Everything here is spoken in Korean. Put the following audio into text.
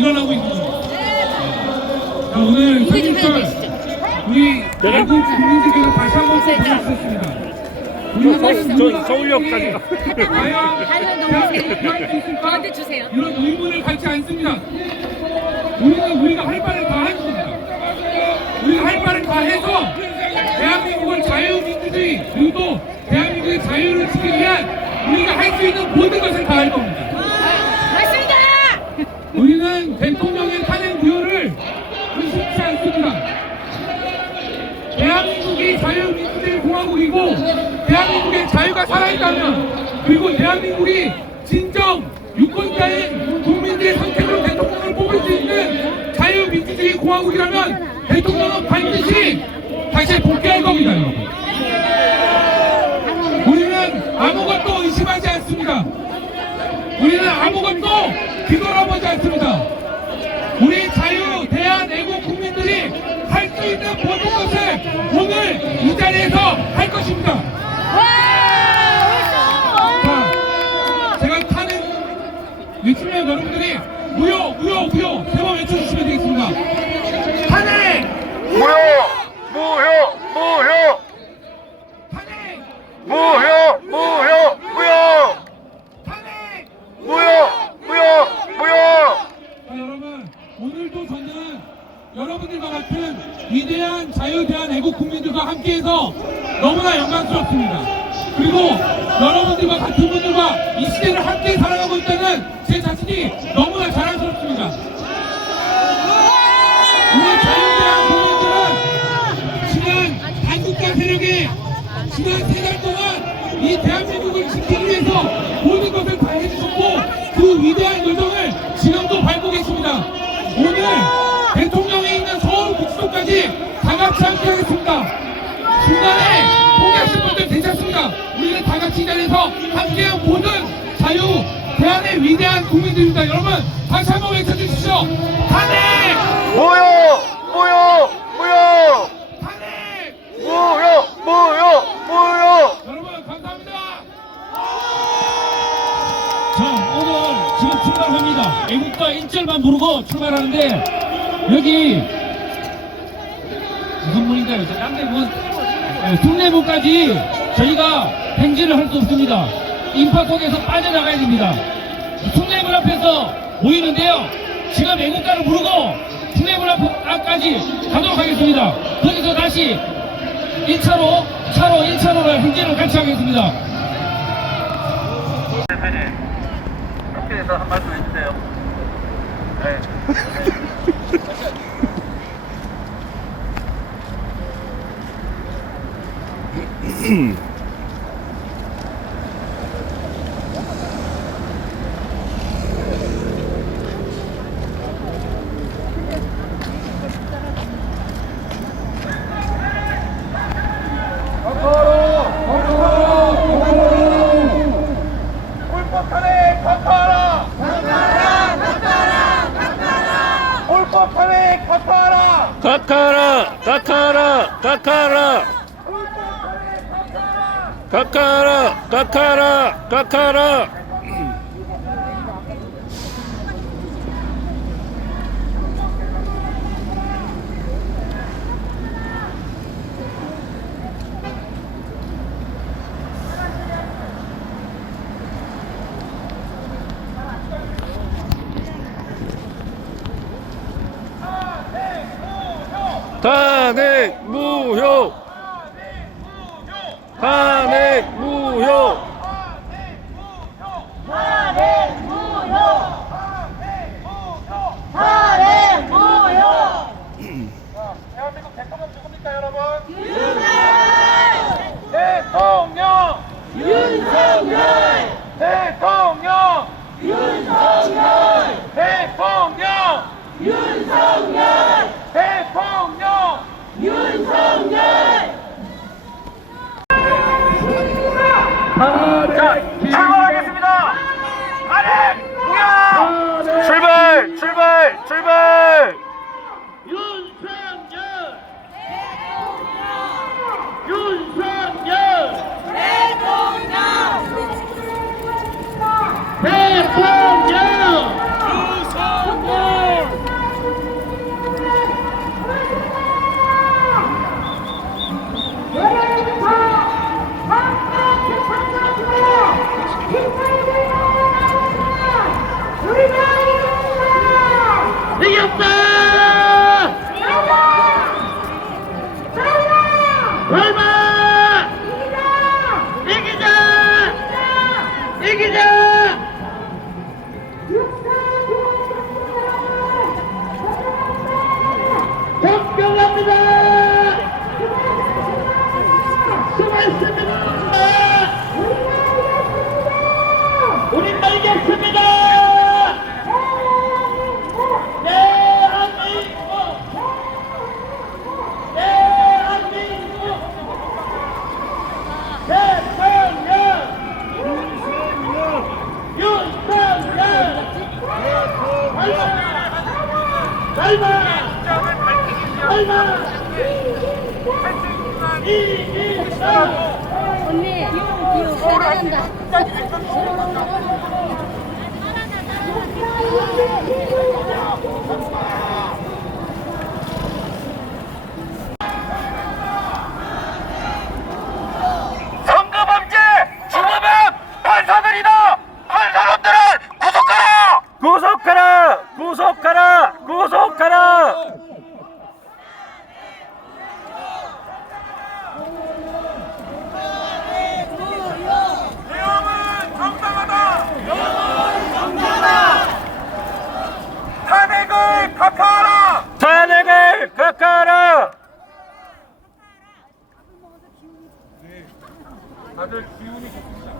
일어나고 있는 거예요. 자, 오늘 좀3.4 해주시죠. 우리 대구 국민들께서 다시 한번 보여주셨습니다. 우리 멋있어. 저 서울역까지 과연. 저한테 주세요. 이런 의문을 갖지 않습니다. 우리는 우리가 할 바를 다 하는 겁니다. 우리가 할 바를 다 해서 대한민국을 자유민주주의 그리고 대한민국의 자유를 지키기 위한 우리가 할 수 있는 모든 것을 다 할 겁니다. 맞습니다. 우리는 대통령의 탄핵 무효를 의심치 않습니다. 대한민국이 자유민주주의 공화국이고 대한민국의 자유가 살아있다면 그리고 대한민국이 진정 유권자인 국민들의 선택으로 대통령을 뽑을 수 있는 자유민주주의 공화국이라면 대통령은 반드시 다시 복귀할 겁니다, 여러분. 우리는 아무것도 의심하지 않습니다. 우리는 아무것도 뒤돌아보지 않습니다. 우리 자유, 대한, 애국 국민들이 할 수 있는 모든 것을 오늘 이 자리에서 할 것입니다. 자, 제가 타는 외치면 여러분들이 무효, 무효, 무효 세 번 외쳐주시면 되겠습니다. 탄핵! 무효 무효 무효 탄핵! 무효 무효 무효! 무효 무효 무효 자, 여러분 오늘도 저는 여러분들과 같은 위대한 자유대한 애국 국민들과 함께해서 너무나 영광스럽습니다. 그리고 여러분들과 같은 분들과 이 시대를 함께 살아가고 있다는 제 자신이 너무나 자랑스럽습니다. 우리 자유대한 국민들은 지난 단국가 세력이 지난 세 달 동안 이 대한민국을 지키기 위해서 모든 것을 다 해주셨고 그 위대한 여정을 지금도 밟고 계십니다. 오늘 대통령이 있는 서울 국수까지 다 같이 함께 하겠습니다. 중간에 포기하신 분들 괜찮습니다. 우리는 다 같이 이 자리에서 함께한 모든 자유 대한의 위대한 국민들입니다. 여러분 다시 한번 외쳐주십시오. 탄핵! 무효 무효 국가 1절만 부르고 출발하는데, 여기, 무슨 문인가요? 저 남대문, 어, 숭례문까지 저희가 행진을 할 수 없습니다. 인파 속에서 빠져나가야 됩니다. 숭례문 앞에서 모이는데요. 지금 애국가를 부르고 숭례문 앞까지 가도록 하겠습니다. 거기서 다시 1차로, 차로 1차로를 행진을 같이 하겠습니다. 대표님 학교에서 한 말씀 해주세요 Mm-hmm. 박하라! 카카라 카카라 카카라 카카라 카카라 카카라 탄핵 무효 Yeah. 언니, 사랑한다. 다들 기운이 좋습니다.